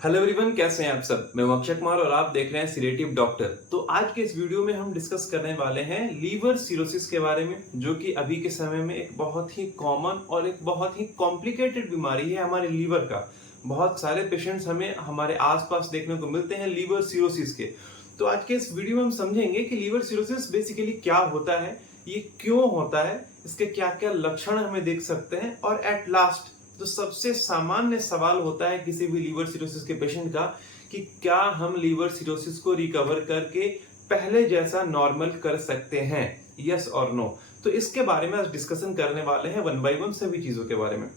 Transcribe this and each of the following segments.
Hello everyone, कैसे हैं आप सब। मैं हूं अक्षय कुमार और आप देख रहे हैं सिलेक्टिव डॉक्टर। तो आज के इस वीडियो में हम डिस्कस करने वाले हैं लीवर सिरोसिस के बारे में, जो कि अभी के समय में एक बहुत ही कॉमन और एक बहुत ही कॉम्प्लिकेटेड बीमारी है हमारे लीवर का। बहुत सारे पेशेंट्स हमें हमारे आसपास देखने को मिलते हैं लीवर सिरोसिस के। तो आज के इस वीडियो में हम समझेंगे कि लीवर सिरोसिस बेसिकली क्या होता है, ये क्यों होता है, इसके क्या क्या लक्षण हमें देख सकते हैं, और एट लास्ट तो सबसे सामान्य सवाल होता है किसी भी लीवर सिरोसिस के पेशेंट का कि क्या हम लीवर सिरोसिस को रिकवर करके पहले जैसा नॉर्मल कर सकते हैं, यस और नो। तो इसके बारे में आज डिस्कशन करने वाले हैं वन बाय वन सभी चीजों के बारे में,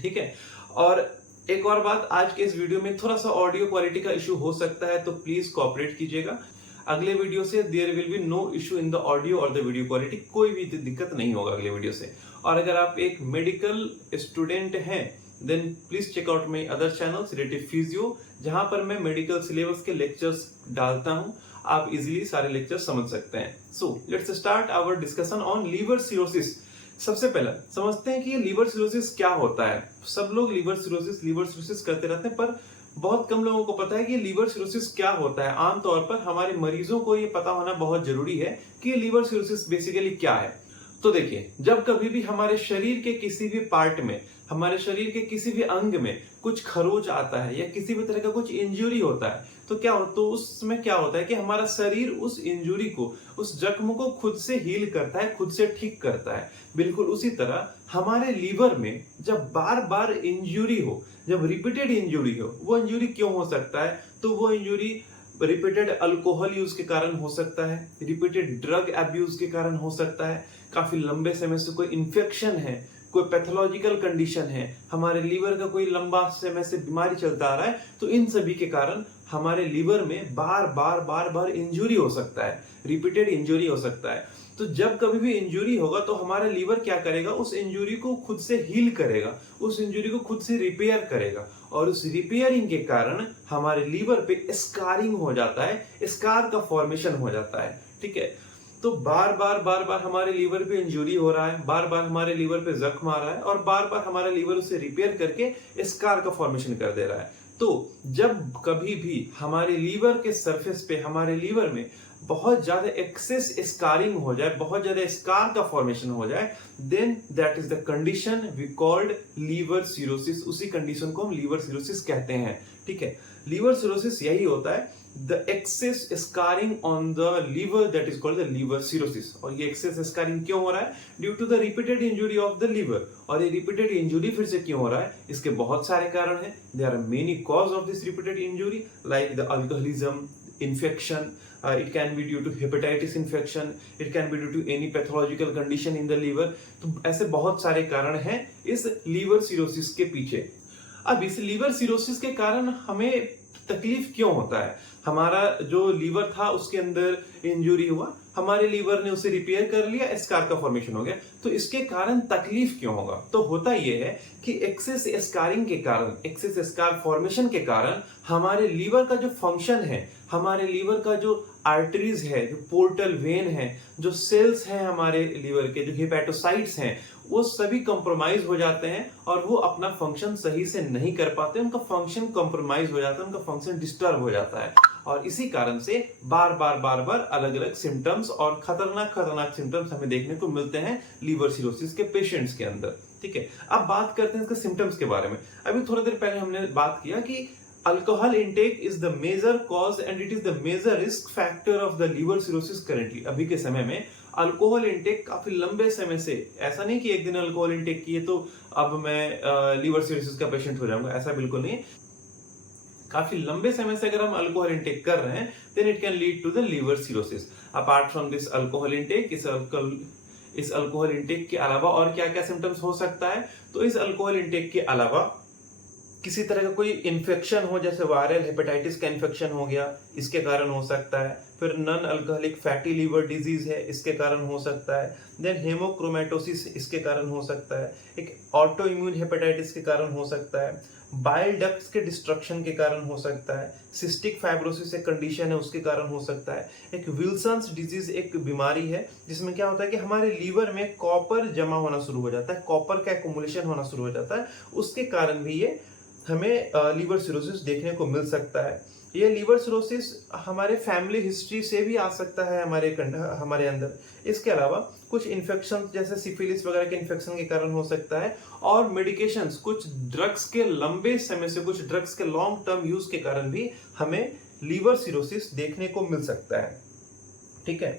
ठीक है। और एक और बात, आज के इस वीडियो में थोड़ा सा ऑडियो क्वालिटी का इशू हो सकता है, तो प्लीज कोऑपरेट कीजिएगा। अगले वीडियो से there will be no issue in the audio और द वीडियो क्वालिटी, कोई भी दिक्कत नहीं होगा अगले वीडियो से। और अगर आप एक मेडिकल स्टूडेंट हैं then please check out my other channel selective physio, जहां पर मैं मेडिकल सिलेबस के लेक्चर्स डालता हूं। आप इजीली सारे लेक्चर समझ सकते हैं। So let's start our discussion on liver cirrhosis. सबसे पहले समझते हैं कि ये लीवर सिरोसिस क्या होता है। सब लोग लीवर सिरोसिस करते रहते हैं, पर बहुत कम लोगों को पता है कि लीवर सिरोसिस क्या होता है। आमतौर पर हमारे मरीजों को ये पता होना बहुत जरूरी है कि लीवर सिरोसिस बेसिकली क्या है। तो देखिए, जब कभी भी हमारे शरीर के किसी भी पार्ट में, हमारे शरीर के किसी भी अंग में कुछ खरोच आता है या किसी भी तरह का कुछ इंजरी होता है, तो उसमें क्या होता है कि हमारा शरीर उस इंजरी को, उस जख्म को खुद से हील करता है, खुद से ठीक करता है। बिल्कुल उसी तरह हमारे लीवर में जब बार बार इंजरी हो, जब रिपीटेड इंजरी हो, वो इंजरी क्यों हो सकता है? तो वो इंजरी रिपीटेड अल्कोहल यूज के कारण हो सकता है, रिपीटेड ड्रग एब्यूज के कारण हो सकता है, काफी लंबे समय से कोई इन्फेक्शन है, कोई पैथोलॉजिकल कंडीशन है, हमारे लीवर का कोई लंबा समय से बीमारी चलता आ रहा है, तो इन सभी के कारण हमारे लीवर में बार बार इंजरी हो सकता है, रिपीटेड इंजरी हो सकता है। तो जब कभी भी इंजरी होगा तो हमारा लीवर क्या करेगा? उस इंजरी को खुद से हील करेगा, उस इंजरी को खुद से रिपेयर करेगा, और उस रिपेयरिंग के कारण हमारे लीवर पे स्कारिंग हो जाता है, स्कार का फॉर्मेशन हो जाता है, ठीक है। तो बार बार हमारे लीवर पे इंजरी हो रहा है, बार बार हमारे लीवर पे जख्म आ रहा है, और बार बार हमारा लीवर उसे रिपेयर करके स्कार का फॉर्मेशन कर दे रहा है। तो जब कभी भी हमारे लीवर के सरफेस पे, हमारे लीवर में बहुत ज्यादा एक्सेस स्कारिंग हो जाए, बहुत ज्यादा स्कार का फॉर्मेशन हो जाए, then that is the condition we called liver cirrhosis. उसी कंडीशन को हम लीवर सिरोसिस कहते हैं, ठीक है। लीवर सिरोसिस यही होता है, the excess scarring on the liver, that is called the liver cirrhosis। और ये excess scarring क्यों हो रहा है? due to the repeated injury of the liver। और ये repeated injury फिर से क्यों हो रहा है? इसके बहुत सारे कारण हैं। there are many cause of this repeated injury like the alcoholism, infection, it can be due to hepatitis infection, it can be due to any pathological condition in the liver। तो ऐसे बहुत सारे कारण हैं इस liver cirrhosis के पीछे। अब इस लीवर सिरोसिस के कारण हमें तकलीफ क्यों होता है? हमारा जो लीवर था उसके अंदर इंजरी हुआ, हमारे लीवर ने उसे रिपेयर कर लिया, स्कार का फॉर्मेशन हो गया, तो इसके कारण तकलीफ क्यों होगा? तो होता यह है कि एक्सेस स्कारिंग के कारण, एक्सेस स्कार फॉर्मेशन के कारण हमारे लीवर का जो फंक्शन है, हमारे लीवर का जो आर्टरीज है, जो पोर्टल वेन है, जो सेल्स हैं हमारे लीवर के, जो हेपेटोसाइट्स हैं, वो सभी कंप्रोमाइज हो जाते हैं और वो अपना फंक्शन सही से नहीं कर पाते, उनका फंक्शन कंप्रोमाइज हो जाता है, उनका फंक्शन डिस्टर्ब हो जाता है। और इसी कारण से बार बार अलग अलग सिम्टम्स और खतरनाक सिम्टम्स हमें देखने को मिलते हैं लीवर सिरोसिस के पेशेंट्स के अंदर, ठीक है। अब बात करते हैं इसके सिम्टम्स के बारे में। अभी थोड़ी देर पहले हमने बात किया कि alcohol intake is the major cause and it is the major risk factor of the liver cirrhosis currently. अभी के समय में अल्कोहल इंटेक काफी लंबे समय से, ऐसा नहीं कि एक दिन अल्कोहल इंटेक किए तो अब मैं लीवर सिरोसिस का पेशेंट हो जाऊंगा, ऐसा बिल्कुल नहीं। काफी लंबे समय से अगर हम अल्कोहल इंटेक कर रहे हैं then it can lead to the liver cirrhosis. Apart from this alcohol intake, इस अल्कोहल इंटेक के अलावा और क्या क्या सिम्टम्स हो सकता है? तो इस अल्कोहल इंटेक के अलावा किसी तरह का कोई इन्फेक्शन हो, जैसे वायरल हेपेटाइटिस का इन्फेक्शन हो गया, इसके कारण हो सकता है। फिर non alcoholic fatty liver disease है, इसके कारण हो सकता है। देन हेमोक्रोमेटोसिस, इसके कारण हो सकता है। एक ऑटो इम्यून हेपेटाइटिस के कारण हो सकता है। बाइल डक्ट्स के डिस्ट्रक्शन के कारण हो सकता है। सिस्टिक फाइब्रोसिस एक कंडीशन है, उसके कारण हो सकता है। एक विल्सन्स डिजीज एक बीमारी है जिसमें क्या होता है कि हमारे लीवर में कॉपर जमा होना शुरू हो जाता है, कॉपर का एक्युमुलेशन होना शुरू हो जाता है, उसके कारण भी ये हमें लीवर सिरोसिस देखने को मिल सकता है। ये लीवर सिरोसिस हमारे फैमिली हिस्ट्री से भी आ सकता है हमारे अंदर। इसके अलावा कुछ इन्फेक्शन जैसे सिफिलिस वगैरह के इन्फेक्शन के कारण हो सकता है, और मेडिकेशंस, कुछ ड्रग्स के लंबे समय से, कुछ ड्रग्स के लॉन्ग टर्म यूज के कारण भी हमें लीवर सिरोसिस देखने को मिल सकता है। ठीक है,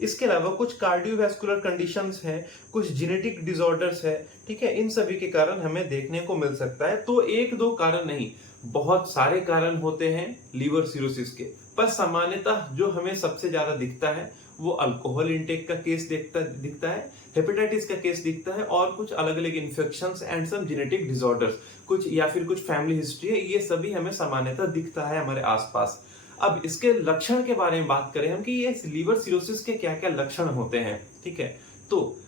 इसके अलावा कुछ कार्डियोवैस्कुलर कंडीशंस हैं, कुछ जेनेटिक डिसऑर्डर्स है, ठीक है, इन सभी के कारण हमें देखने को मिल सकता है। तो एक दो कारण नहीं, बहुत सारे कारण होते हैं लीवर सिरोसिस के, पर सामान्यतः जो हमें सबसे ज्यादा दिखता है वो अल्कोहल इंटेक का केस दिखता है, हेपेटाइटिस का केस दिखता है, और कुछ अलग अलग infections and some genetic disorders, कुछ या फिर कुछ फैमिली हिस्ट्री है, ये सभी हमें सामान्यतः दिखता है हमारे आसपास। अब इसके लक्षण के बारे में बात करें हम कि ये लीवर सिरोसिस के क्या क्या लक्षण होते हैं। ठीक है, तो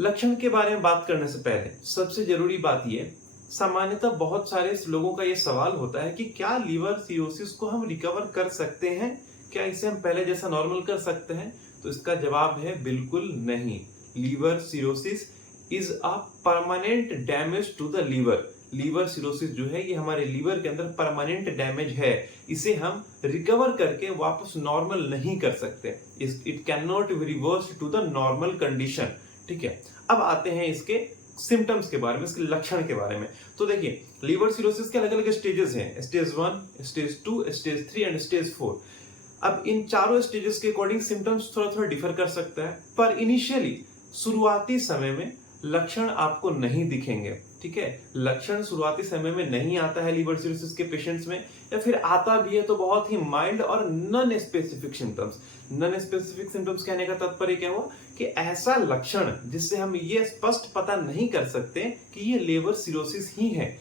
लक्षण के बारे में बात करने से पहले सबसे जरूरी बात ये, सामान्यतः बहुत सारे लोगों का ये सवाल होता है कि क्या लीवर सिरोसिस को हम रिकवर कर सकते हैं, क्या इसे हम पहले जैसा नॉर्मल कर सकते हैं? तो इसका जवाब है बिल्कुल नहीं। Liver cirrhosis is a permanent damage to the liver. Liver cirrhosis जो है ये हमारे लीवर के अंदर परमानेंट डैमेज है, इसे हम रिकवर करके वापस नॉर्मल नहीं कर सकते। It can not be reverse to the normal condition. ठीक है, अब आते हैं इसके सिम्टम्स के बारे में, इसके लक्षण के बारे में। तो देखिए, लीवर सिरोसिस के अलग अलग स्टेजेस हैं, stage 1, stage 2, stage 3 and stage 4। अब इन चारों स्टेजेस के अकॉर्डिंग सिम्टम्स थोड़ा थोड़ा डिफर कर सकता है, पर इनिशियली शुरुआती समय में लक्षण आपको नहीं दिखेंगे। ठीक है, लक्षण शुरुआती समय में नहीं आता है लीवर सिरोसिस के पेशेंट्स में, या फिर आता भी है तो बहुत ही माइल्ड और non specific symptoms. Non specific symptoms कहने का तात्पर्य क्या हुआ कि ऐसा लक्षण जिससे हम ये स्पष्ट पता नहीं कर सकते कि ये लीवर सिरोसिस ही है।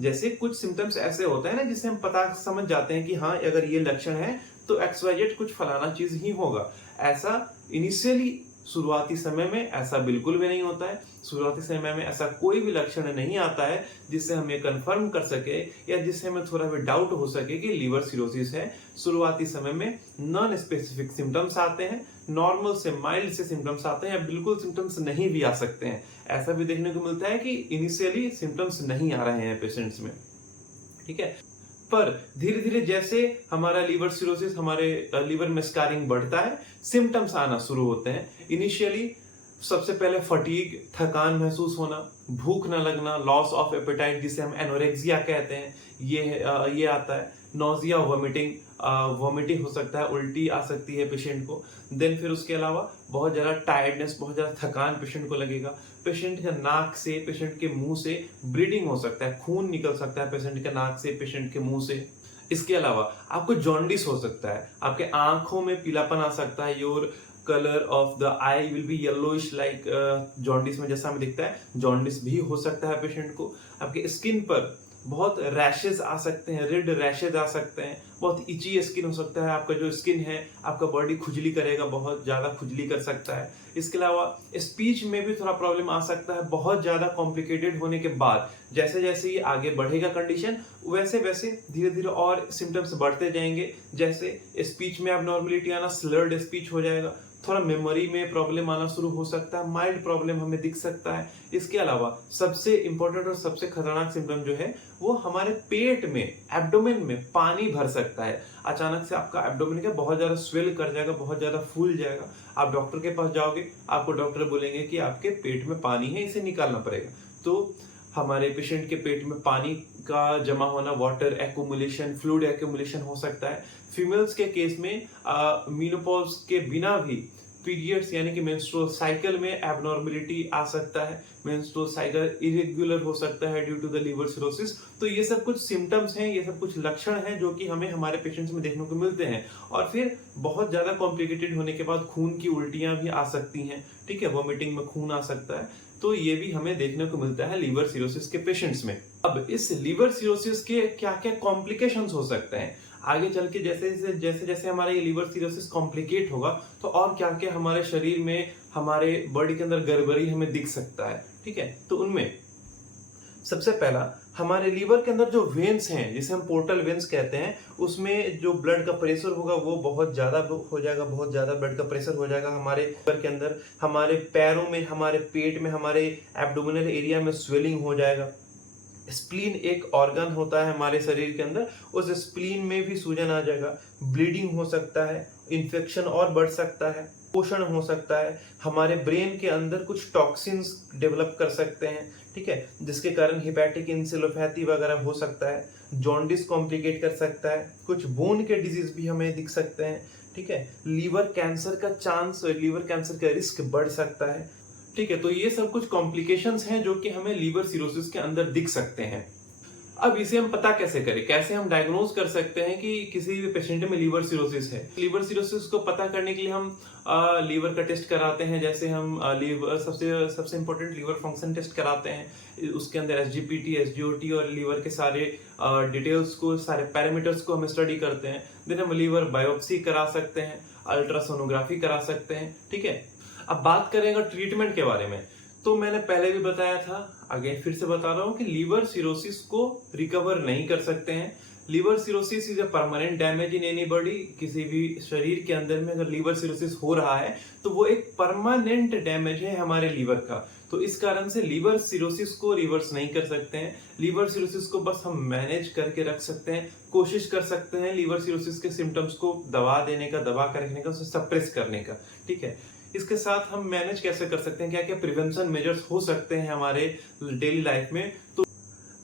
जैसे कुछ सिम्टम्स ऐसे होते हैं ना जिससे हम पता समझ जाते हैं कि हाँ, अगर ये लक्षण है तो XYZ कुछ फलाना चीज ही होगा। ऐसा इनिशियली शुरुआती समय में ऐसा बिल्कुल भी नहीं होता है। शुरुआती समय में ऐसा कोई भी लक्षण नहीं आता है जिससे हम ये कंफर्म कर सके या जिससे हमें थोड़ा भी डाउट हो सके कि लीवर सिरोसिस है। शुरुआती समय में नॉन स्पेसिफिक सिम्टम्स आते हैं, नॉर्मल से माइल्ड से सिम्टम्स आते हैं, या बिल्कुल सिम्टम्स नहीं भी आ सकते हैं। ऐसा भी देखने को मिलता है कि इनिशियली सिम्टम्स नहीं आ रहे हैं पेशेंट्स में। ठीक है, पर धीरे धीरे जैसे हमारा लीवर सिरोसिस, हमारे लीवर में स्कारिंग बढ़ता है, सिम्टम्स आना शुरू होते हैं। इनिशियली सबसे पहले फटीग, थकान महसूस होना, भूख न लगना, लॉस ऑफ एपेटाइट जिसे हम एनोरेक्सिया कहते हैं, ये आता है। नोजिया, वॉमिटिंग हो सकता है, उल्टी आ सकती है पेशेंट को। देन फिर उसके अलावा बहुत ज्यादा टायर्डनेस, बहुत ज्यादा थकान पेशेंट को लगेगा। पेशेंट के नाक से, पेशेंट के मुंह से ब्लीडिंग हो सकता है, खून निकल सकता है पेशेंट के नाक से, पेशेंट के मुंह से। इसके अलावा आपको जॉन्डिस हो सकता है, आपके आंखों में पीलापन आ सकता है। Your colour of the I will be yellowish like jaundice में जैसा हमें दिखता है, जॉन्डिस भी हो सकता है पेशेंट को। आपके स्किन पर बहुत रैशेज आ सकते हैं, रेड रैशेज आ सकते हैं, बहुत इची स्किन हो सकता है। आपका जो स्किन है, आपका बॉडी खुजली करेगा, बहुत ज्यादा खुजली कर सकता है। इसके अलावा स्पीच में भी थोड़ा प्रॉब्लम आ सकता है बहुत ज्यादा कॉम्प्लिकेटेड होने के बाद। जैसे जैसे ये आगे बढ़ेगा कंडीशन, वैसे वैसे धीरे धीरे और सिम्टम्स बढ़ते जाएंगे। जैसे स्पीच में एबनॉर्मलिटी आना, स्लर्ड स्पीच हो जाएगा, थोड़ा मेमोरी में प्रॉब्लम आना शुरू हो सकता है, माइल्ड प्रॉब्लम हमें दिख सकता है। इसके अलावा सबसे इंपॉर्टेंट और सबसे खतरनाक सिम्टम जो है वो हमारे पेट में, एब्डोमेन में पानी भर सकता है। अचानक से आपका एब्डोमेन का बहुत ज्यादा स्वेल कर जाएगा, बहुत ज्यादा फूल जाएगा। आप डॉक्टर के पास जाओगे, आपको डॉक्टर बोलेंगे कि आपके पेट में पानी है, इसे निकालना पड़ेगा। तो हमारे पेशेंट के पेट में पानी का जमा होना, वाटर एक्यूमुलेशन, फ्लूइड एक्यूमुलेशन हो सकता है। फीमेल्स के केस में मेनोपॉज के बिना भी पीरियड्स यानी कि मेंस्ट्रुअल साइकिल में एबनॉर्मलिटी आ सकता है, मेंस्ट्रुअल साइकिल इरेगुलर हो सकता है due to the liver cirrhosis. तो ये सब कुछ सिम्टम्स हैं, ये सब कुछ लक्षण हैं जो कि हमें हमारे पेशेंट्स में देखने को मिलते हैं। और फिर बहुत ज्यादा कॉम्प्लिकेटेड होने के बाद खून की उल्टियां भी आ सकती हैं। ठीक है, वॉमिटिंग में खून आ सकता है। तो ये भी हमें देखने को मिलता है लीवर सिरोसिस के पेशेंट्स में। अब इस लीवर सिरोसिस के क्या क्या कॉम्प्लिकेशंस हो सकते हैं आगे चल के, जैसे जैसे हमारा ये लीवर सिरोसिस कॉम्प्लिकेट होगा तो और क्या क्या हमारे शरीर में, हमारे बॉडी के अंदर गड़बड़ी हमें दिख सकता है। ठीक है, तो उनमें सबसे पहला हमारे लीवर के अंदर जो वेन्स हैं, जिसे हम पोर्टल वेन्स कहते हैं, उसमें जो ब्लड का प्रेशर होगा वो बहुत ज्यादा हो जाएगा, बहुत ज्यादा ब्लड का प्रेशर हो जाएगा हमारे लीवर के अंदर। हमारे पैरों में, हमारे पेट में, हमारे एब्डोमिनल एरिया में स्वेलिंग हो जाएगा। स्प्लीन एक ऑर्गन होता है हमारे शरीर के अंदर, उस स्प्लीन में भी सूजन आ जाएगा, ब्लीडिंग हो सकता है, इन्फेक्शन और बढ़ सकता है, पोषण हो सकता है, हमारे ब्रेन के अंदर कुछ टॉक्सिन्स डेवलप कर सकते हैं, ठीक है, जिसके कारण हिपैटिक इंसेफेलोपैथी वगैरह हो सकता है, जॉन्डिस कॉम्प्लिकेट कर सकता है, कुछ बोन के डिजीज भी हमें दिख सकते हैं, ठीक है, लीवर कैंसर का चांस, लीवर कैंसर का रिस्क बढ़ सकता है, ठीक है। तो ये सब कुछ कॉम्प्लिकेशंस हैं जो कि हमें लीवर सिरोसिस के अंदर दिख सकते हैं। अब इसे हम पता कैसे करें, कैसे हम डायग्नोज कर सकते हैं कि किसी भी पेशेंट में लीवर सिरोसिस है। लीवर सिरोसिस को पता करने के लिए हम लीवर का टेस्ट कराते हैं, जैसे हम लीवर सबसे इंपॉर्टेंट लीवर फंक्शन टेस्ट कराते हैं। उसके अंदर एसजीपीटी, एसजीओटी और लीवर के सारे डिटेल्स को, सारे पैरामीटर्स को हम स्टडी करते हैं। देन हम लीवर बायोप्सी करा सकते हैं, अल्ट्रासोनोग्राफी करा सकते हैं, ठीक है। अब बात करेंगे ट्रीटमेंट के बारे में, तो मैंने पहले भी बताया था, अगेन फिर से बता रहा हूं कि लीवर सिरोसिस को रिकवर नहीं कर सकते हैं। Liver cirrhosis is a permanent damage in any body. किसी भी शरीर के अंदर में अगर लीवर सिरोसिस हो रहा है तो वो एक परमानेंट डैमेज है हमारे लीवर का। तो इस कारण से लीवर सिरोसिस को रिवर्स नहीं कर सकते हैं। लीवर सिरोसिस को बस हम मैनेज करके रख सकते हैं, कोशिश कर सकते हैं लीवर सिरोसिस के सिम्टम्स को दबा देने का, दबा कर रखने का, उसे सप्रेस करने का, ठीक है। इसके साथ हम मैनेज कैसे कर सकते हैं, क्या क्या प्रिवेंशन मेजर्स हो सकते हैं हमारे डेली लाइफ में।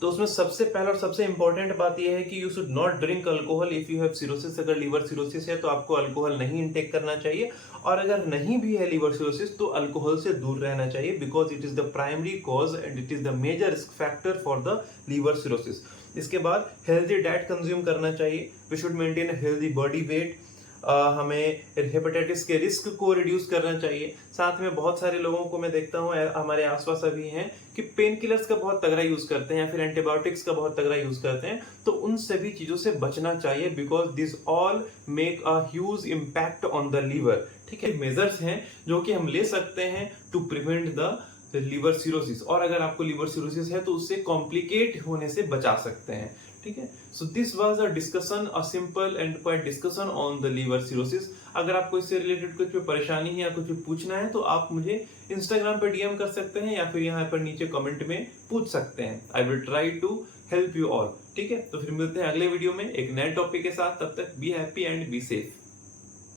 तो उसमें सबसे पहला और सबसे इंपॉर्टेंट बात यह है कि you should not drink alcohol if you have cirrhosis. अगर लीवर सिरोसिस है तो आपको अल्कोहल नहीं इंटेक करना चाहिए, और अगर नहीं भी है लीवर सिरोसिस तो अल्कोहल से दूर रहना चाहिए, because it is the primary cause and it is the major risk factor for the liver cirrhosis. इसके बाद हेल्दी डाइट कंज्यूम करना चाहिए। We should maintain a healthy body weight. हमें हेपेटाइटिस के रिस्क को रिड्यूस करना चाहिए। साथ में बहुत सारे लोगों को मैं देखता हूँ हमारे आसपास अभी हैं कि पेन किलर्स का बहुत तगड़ा यूज करते हैं या फिर एंटीबायोटिक्स का बहुत तगड़ा यूज करते हैं। तो उन सभी चीजों से बचना चाहिए, because this all make a huge impact on the liver, ठीक है। मेजर्स हैं जो कि हम ले सकते हैं to prevent the liver cirrhosis, और अगर आपको लीवर सिरोसिस है तो उससे कॉम्प्लिकेट होने से बचा सकते हैं, ठीक है। So this was a discussion, a simple and quite discussion on the liver cirrhosis. अगर आपको इससे रिलेटेड कुछ भी परेशानी है या कुछ भी पूछना है तो आप मुझे इंस्टाग्राम पे डीएम कर सकते हैं या फिर यहाँ पर नीचे कमेंट में पूछ सकते हैं। I will try to help you all, ठीक है। तो फिर मिलते हैं अगले वीडियो में एक नए टॉपिक के साथ। तब तक be happy and be safe.